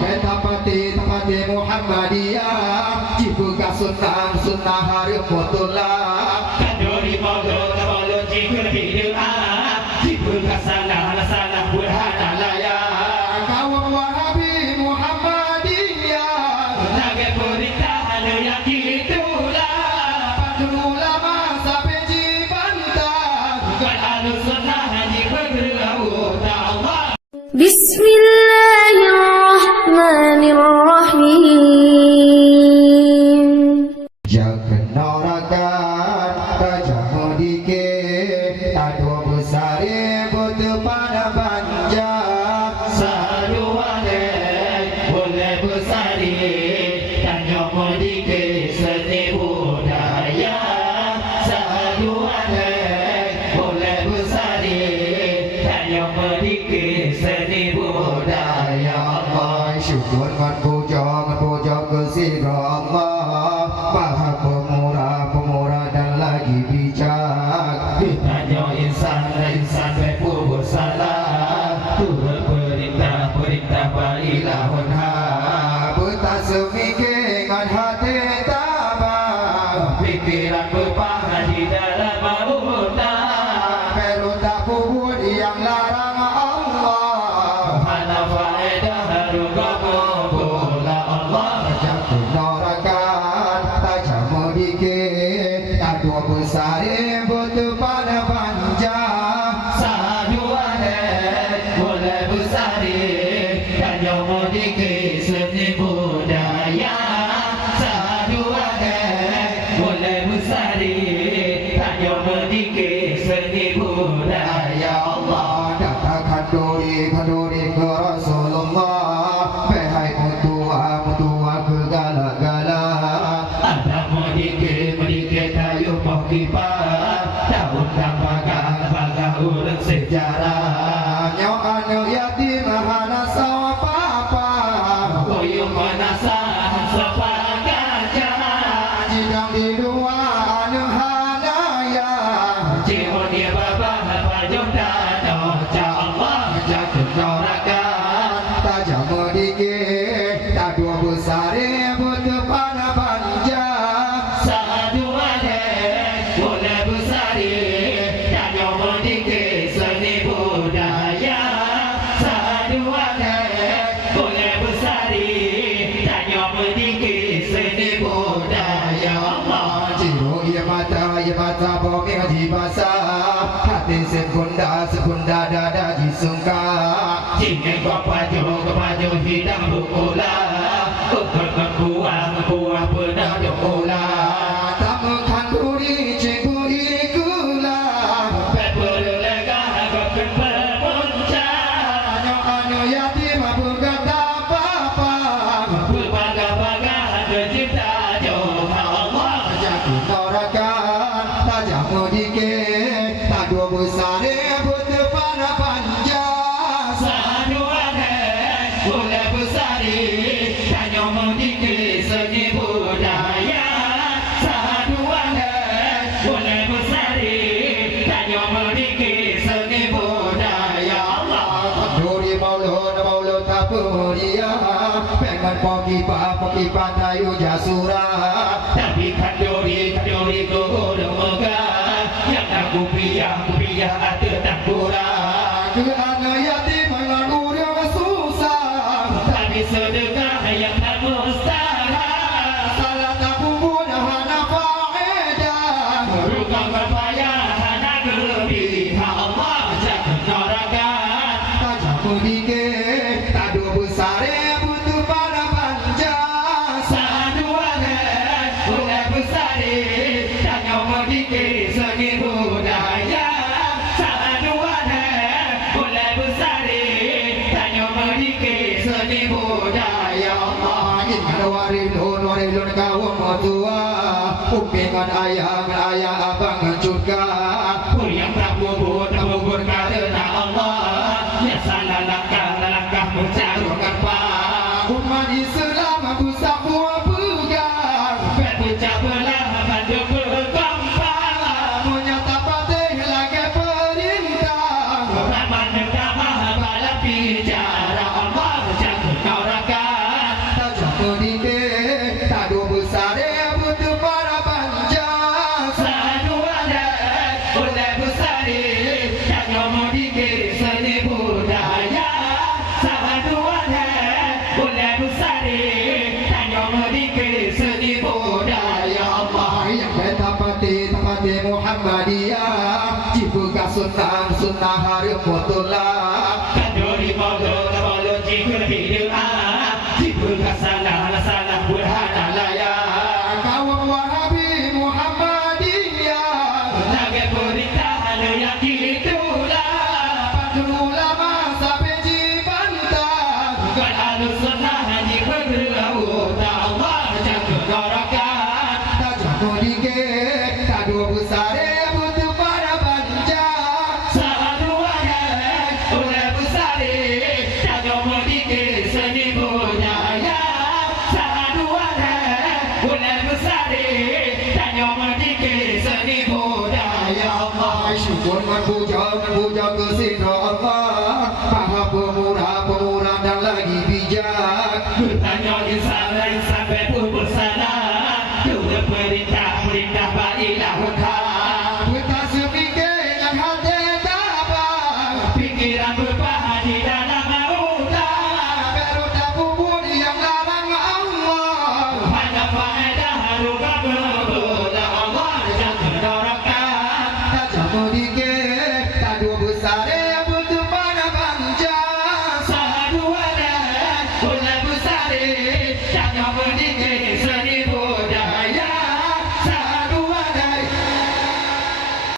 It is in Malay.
betapati tapati Muhammadiyah jibuka sunnah hari mutullah Kandori maulud jikul bid'ah jibuka salah burhanalaya kaum wahabi Muhammadiyah lagi perintah yang itulah padun ulama sampai jibantah kan alus sunnah jibril Allah Bismillahirrahmanirrahim. Jangan norakan Raja dike Tadua besar butuh pada panjang saluane boleh bersari tanya modike seni budaya saluane boleh bersari tanya modike seni budaya Allah syukur ngan puja kesih Allah Maha pemurah dan lagi bijak ditanya insan kubur salah turut perintah bailahun Betah semikir ngan hati tabah pikiran berpahan di dalam mautan Pero tak puput yang larang Allah mana faedah harukamu bola Allah Jatuh norakan tajam dikit Tak dua besar butuh pada panjang saduane boleh bersari dan yang modike seni budaya saduane boleh bersari dan yang modike seni budaya Allah Datangkan duri ke Rasulullah Behai mutua ke gala-gala ada modike tayu mau kipas daun dan baga urang sejarah Nyaw anu yatim hana sawa papa koyo manasa sepagaja Jidang di luar anu hanaya Cihon dia baba pajong dano ja Allah Jatuh norakan tajam dikit Tak dua besar butuh pada panjang saduane boleh bersari dan yang modike seni budaya saduane boleh bersari dan yang modike seni budaya Allah Jiru ia mata bumi haji basah Hati sekunda dada jisungka Jingin kepaju hidang bukula ukur membuah pedang jokula Tamukan duri cikgu ikula berlega kekun bermunca Anu yatim bukan apa-apa berbaga-baga tercipta jauh Allah Jatuh norakan tajam dikit Tak dua besar butuh pada panjang saduane boleh bersari dan yang modike seni budaya saduane boleh bersari dan yang modike seni budaya Allah Duri maulud tak mulia Pengen poki tayu jasura tapi kandori kuhur megah yang aku piah ada tak kurang Ke anu yatim dengan urang susah tapi sedekah yang tak mustahil Salah tak puput hana faedah Rukang berpayah anak lebih Allah jangan norakan Tajam dikit tak dua besar butuh pada panjang saduane boleh bersari dan yang modike seni budaya saduane boleh bersari dan yang modike seni budaya Allah Warilun kaum tua Upingan ayah abang juga yang tak bubur karena Allah ya salah langkah mencarungkan pak Umat Islam busak buah pegang berpecah belah maju berkembang Menyata patih lagi perintah Rahman dan Damah balap bicara Allah jangan norakan sunnah hari potolah Kadori mogo kabalo jikul bidua jikul kasalah salah burhanalaya kaum Wahabi Muhammadiyah naga berita hal yang itulah ulama sampai jibantah kalau sunnah haji berdua Allah jaga neraka tak jatuh dikit tak dua besar butuh para banja sahaduanya oleh besar jaga medikir seni budaya sahaduanya oleh besar jaga medikir seni budaya Allah syukur menpuja ke sini Allah maha pemurah dan lagi bijak bertanya insan sampai pun bersalah dua perintah baiklah hukum kita sepikir yang hati tabah pikiran